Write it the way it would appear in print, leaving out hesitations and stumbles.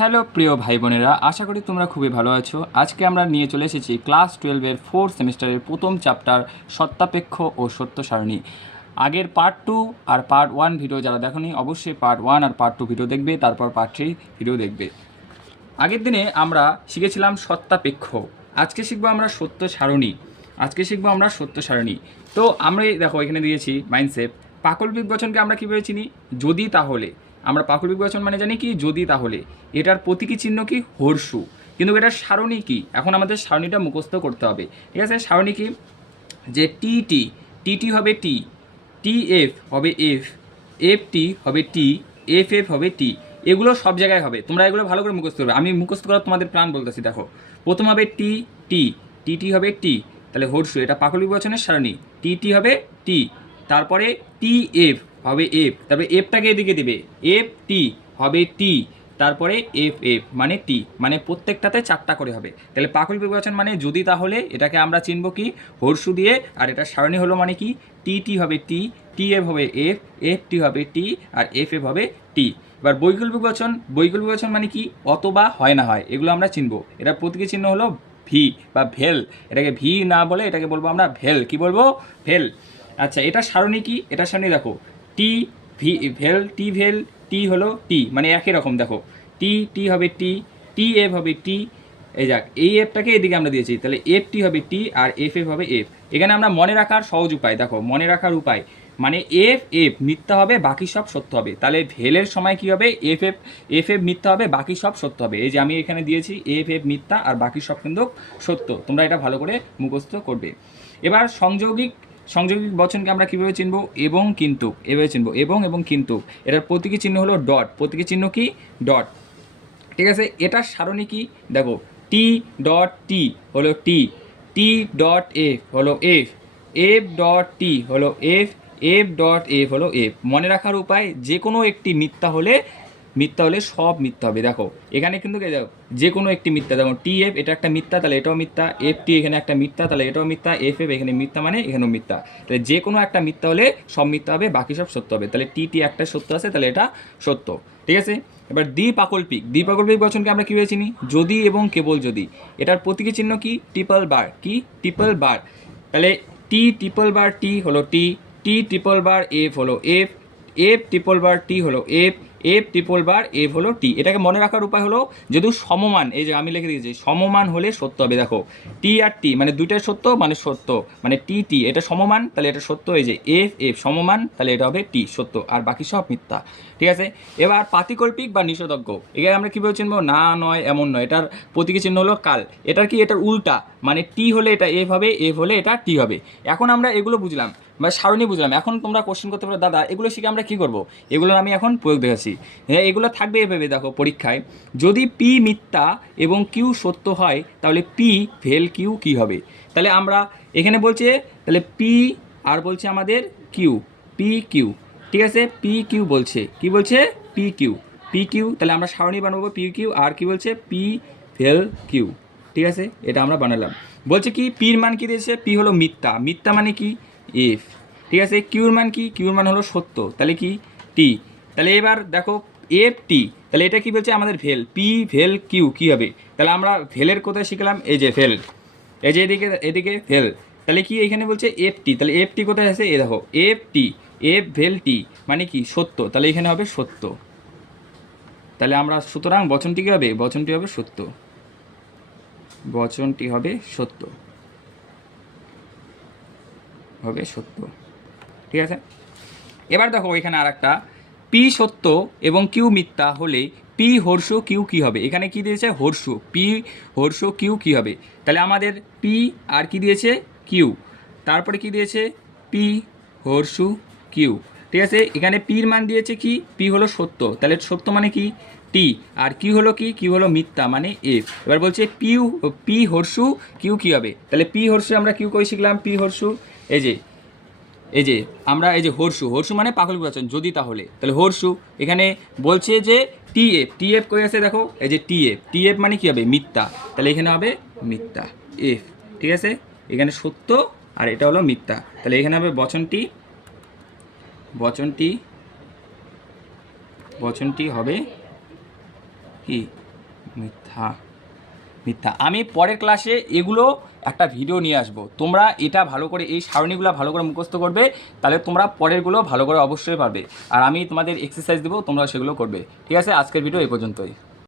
Hello প্রিয় ভাই বোনেরা, আশা করি তোমরা খুবই ভালো আছো। আজকে আমরা নিয়ে চলে এসেছি ক্লাস 12-এর 4th সেমিস্টারের প্রথম চ্যাপ্টার সত্যাপেক্ষ ও সত্য সারণী। আগের পার্ট 2 আর পার্ট 1 ভিডিও যারা দেখোনি অবশ্যই পার্ট 1 আর পার্ট 2 ভিডিও দেখবে, তারপর পার্ট 3 ভিডিও দেখবে। আগের দিনে আমরা শিখেছিলাম সত্যাপেক্ষ, আজকে শিখবো আমরা সত্য সারণী। তো আমরা দেখো এখানে দিয়েছি মাইন্ডসেট। পাকল্পিক বচনকে আমরা কীভাবে চিনি? যদি তাহলে। আমরা পাকল্পিক বচন মানে জানি কি যদি তাহলে। এটার প্রতীকী চিহ্ন কি? হর্ষু। কিন্তু এটার সারণী কি? এখন আমাদের সারণীটা মুখস্থ করতে হবে, ঠিক আছে? সারণী কি? যে টি হবে টি, টি এফ হবে এফ, এফ টি হবে টি, এফ এফ হবে টি। এগুলো সব জায়গায় হবে, তোমরা এগুলো ভালো করে মুখস্থ করবে। আমি মুখস্থ করা তোমাদের প্রাণ বলতেছি। দেখো প্রথম হবে টি টি, টি টি হবে টি, তাহলে হর্ষু, এটা পাকলিক বচনের সারণী। টি টি হবে টি, তারপরে টি এফ হবে এফ, তারপরে এফটাকে এদিকে দেবে, এফ টি হবে টি, তারপরে এফ এফ মানে টি, মানে প্রত্যেকটাতে 4টা করে হবে। তাহলে পাকলিক বচন মানে যদি তাহলে, এটাকে আমরা চিনব কি? হর্ষু দিয়ে। আর এটা সারণী হলো মানে কি? টি টি হবে টি, টি এফ হবে এফ, এফ টি হবে টি, আর এফ এফ হবে টি। এবার বৈকল্পিক বচন মানে কি? অথবা হয় না হয়, এগুলো আমরা চিনব। এটা প্রতীকী চিহ্ন হলো ভি বা ভেল। এটাকে ভি না বলে এটাকে বলবো আমরা ভেল। কি বলবো? ভেল। আচ্ছা, এটা সারণী কি? এটা সারণী দেখো, টি ভি ভেল, টি হলো টি, মানে একই রকম। দেখো টি টি হবে টি, টি এফ হবে টি, এই যাক এই এফটাকে এদিকে আমরা দিয়েছি, তাহলে এফ টি হবে টি আর এফ এফ হবে এফ। এখানে আমরা মনে রাখার সহজ উপায় দেখো, মনে রাখার উপায় মানে এফ এফ মিথ্যা হবে, বাকি সব সত্য হবে। তাহলে ভেলের সময় কি হবে? এফ এফ মিথ্যা হবে, বাকি সব সত্য হবে। এই যে আমি এখানে দিয়েছি এফ এফ মিথ্যা আর বাকি সব কিন্তু সত্য। তোমরা এটা ভালো করে মুখস্থ করবে। এবার সংযোগিক বচনকে আমরা কীভাবে চিনব? এবং কিন্তু, এভাবে চিনব, এবং কিন্তু। এটার প্রতীকী চিহ্ন হলো ডট। প্রতীকী চিহ্ন কি? ডট। ঠিক আছে, এটার সারণী কি? দেখো টি ডট টি হলো টি, টি ডট এফ হলো এফ, এফ ডট টি হলো এফ, এফ ডট এফ হলো এফ। মনে রাখার উপায়, যে কোনো একটি মিথ্যা হলে সব মিথ্যা হবে। দেখো এখানে কিন্তু দেখো যে কোনো একটি মিথ্যা, দেখো টি এফ এটা একটা মিথ্যা, তাহলে এটাও মিথ্যা, এফ টি এখানে একটা মিথ্যা, তাহলে এটাও মিথ্যা, এফ এফ এখানে মিথ্যা মানে এখানেও মিথ্যা। তাহলে যে কোনো একটা মিথ্যা হলে সব মিথ্যা হবে, বাকি সব সত্য হবে। তাহলে টি টি একটা সত্য আছে, তাহলে এটা সত্য। ঠিক আছে, এবার দ্বিপাকল্পিক বচনকে আমরা কীভাবে চিনি? যদি এবং কেবল যদি। এটার প্রতীকী চিহ্ন কি? Triple bar. কি? Triple bar. তাহলে টি ট্রিপল বার টি হলো T, T triple bar F হলো F, F triple bar T হলো F, F triple bar F হলো টি। এটাকে মনে রাখার উপায় হলো, যদি সমমান, এই যে আমি লিখে দিয়েছি সমমান হলে সত্য হবে। দেখো টি আর টি মানে দুইটাই সত্য, মানে সত্য, মানে টি টি এটা সমমান, তাহলে এটা সত্য। এই যে এফ এফ সমমান, তাহলে এটা হবে টি, সত্য, আর বাকি সব মিথ্যা। ঠিক আছে, এবার পাতিকল্পিক বা নিষেধজ্ঞ, এখানে আমরা কীভাবে চিনবো? না, নয়, এমন নয়। এটার প্রতীকী চিহ্ন হলো কাল। এটার কি? এটার উল্টা, মানে টি হলে এটা এফ হবে, এফ হলে এটা টি হবে। এখন আমরা এগুলো বুঝলাম বা সারণী বুঝলাম। এখন তোমরা কোশ্চেন করতে পারো, দাদা এগুলো শিখে আমরা কী করবো? এগুলোর আমি এখন প্রয়োগ দেখাচ্ছি। হ্যাঁ, এগুলো থাকবে এভাবে। দেখো পরীক্ষায় যদি পি মিথ্যা এবং কিউ সত্য হয়, তাহলে পি ভেল কিউ কী হবে? তাহলে আমরা এখানে বলছে, তাহলে পি আর বলছে আমাদের কিউ, পি কিউ। ঠিক আছে, পি কিউ বলছে, কি বলছে? P Q, P Q. তাহলে আমরা সারণী বানাবো পি কিউ, আর কি বলছে? পি ভেল কিউ। ঠিক আছে, এটা আমরা বানালাম। বলছে কি? পির মান কি দিয়েছে? পি হলো মিথ্যা, মিথ্যা মানে কি? এফ। ঠিক আছে, কিউর মান কি? কিউর মান হলো সত্য, তাহলে কি? টি। তাহলে এবার দেখো এফ টি, তাহলে এটা কি বলছে? আমাদের ভেল, পি ভেল কিউ কী হবে? তাহলে আমরা ভেলের কোথায় শিখলাম? এই যে ভেল, এই যে এদিকে ভেল। তাহলে কি এখানে বলছে এফ টি, তাহলে এফ টি কোথায় আছে? এ দেখো এফ টি, এফ ভেল টি মানে কি? সত্য, তাহলে এখানে হবে সত্য। তাহলে আমরা সুতরাং বচনটি কী হবে? বচনটি হবে সত্য, বচনটি হবে সত্য, হবে সত্য। ঠিক আছে, এবার দেখো এখানে আর একটা, পি সত্য এবং কিউ মিথ্যা হলে পি হর্ষ কিউ কী হবে? এখানে কি দিয়েছে? হর্ষ, পি হর্ষ কিউ কী হবে? তাহলে আমাদের পি আর কি দিয়েছে? কিউ, তারপরে কি দিয়েছে? পি হর্ষ কিউ। ঠিক আছে, এখানে পির মান দিয়েছে কি? পি হলো সত্য, তাহলে সত্য মানে কি? টি, আর কি হলো কি? কি হলো মিথ্যা মানে এফ। এবার বলছে পি হর্ষু কিউ কী হবে? তাহলে পি হর্ষু আমরা কিউ কই শিখলাম? পি হর্ষু, এই যে আমরা এই যে হর্ষু মানে পাকলিক বচন যদি তাহলে। তাহলে হর্ষু এখানে বলছে যে টি এফ কই আছে? দেখো এই যে টি এফ মানে কি হবে? মিথ্যা, তাহলে এখানে হবে মিথ্যা এফ। ঠিক আছে, এখানে সত্য আর এটা হলো মিথ্যা, তাহলে এখানে হবে বচনটি হবে কি? মিথ্যা, মিথ্যা। আমি পরের ক্লাসে এগুলো একটা ভিডিও নিয়ে আসবো, তোমরা এটা ভালো করে এই সারণীগুলো ভালো করে মুখস্থ করবে, তাহলে তোমরা পরেরগুলো ভালো করে অবশ্যই পারবে। আর আমি তোমাদের এক্সারসাইজ দেবো, তোমরা সেগুলো করবে। ঠিক আছে, আজকের ভিডিও এই পর্যন্তই।